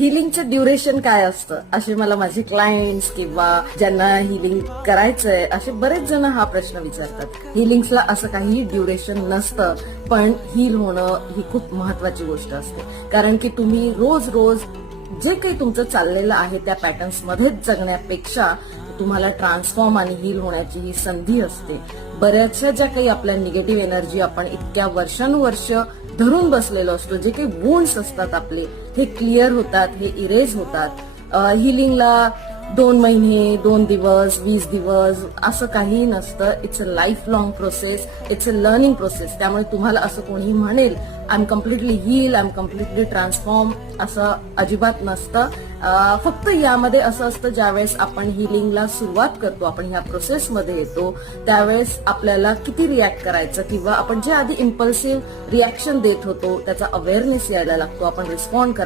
हिलिंगचं duration काय असतं असे मला माझे क्लायंट्स किंवा ज्यांना हिलिंग करायचंय असे बरेच जण हा प्रश्न विचारतात. हिलिंग्सला असं काही ड्युरेशन नसतं, पण हील होणं ही खूप महत्वाची गोष्ट असते. कारण की तुम्ही रोज रोज जे काही तुमचं चाललेलं आहे त्या पॅटर्न्स मध्येच जगण्यापेक्षा तुम्हाला ट्रान्सफॉर्म आणि हील होण्याची ही संधी असते. बऱ्याचशा ज्या काही आपल्या निगेटिव्ह एनर्जी आपण इतक्या वर्षानुवर्ष धरून बसलेलो असतो, जे काही वुंड्स असतात आपले, हे क्लिअर होतात, हे इरेज होतात. हिलिंगला 2 महिने, 2 दिवस, 20 दिवस असं काही नसतं. It's a life long process, it's a learning process. त्यामुळे तुम्हाला असं कोणी म्हणेल I am completely heal, I am completely transform, असं अजिबात नसतं. फक्त यामध्ये असं असतं, ज्यावेळेस आपण हिलिंगला सुरुवात करतो, आपण ह्या प्रोसेसमध्ये येतो, त्यावेळेस आपल्याला किती रिॲक्ट करायचं किंवा आपण जे आधी इम्पल्सिव्ह रिॲक्शन देत होतो त्याचा अवेअरनेस यायला लागतो, आपण रिस्पॉन्ड करायला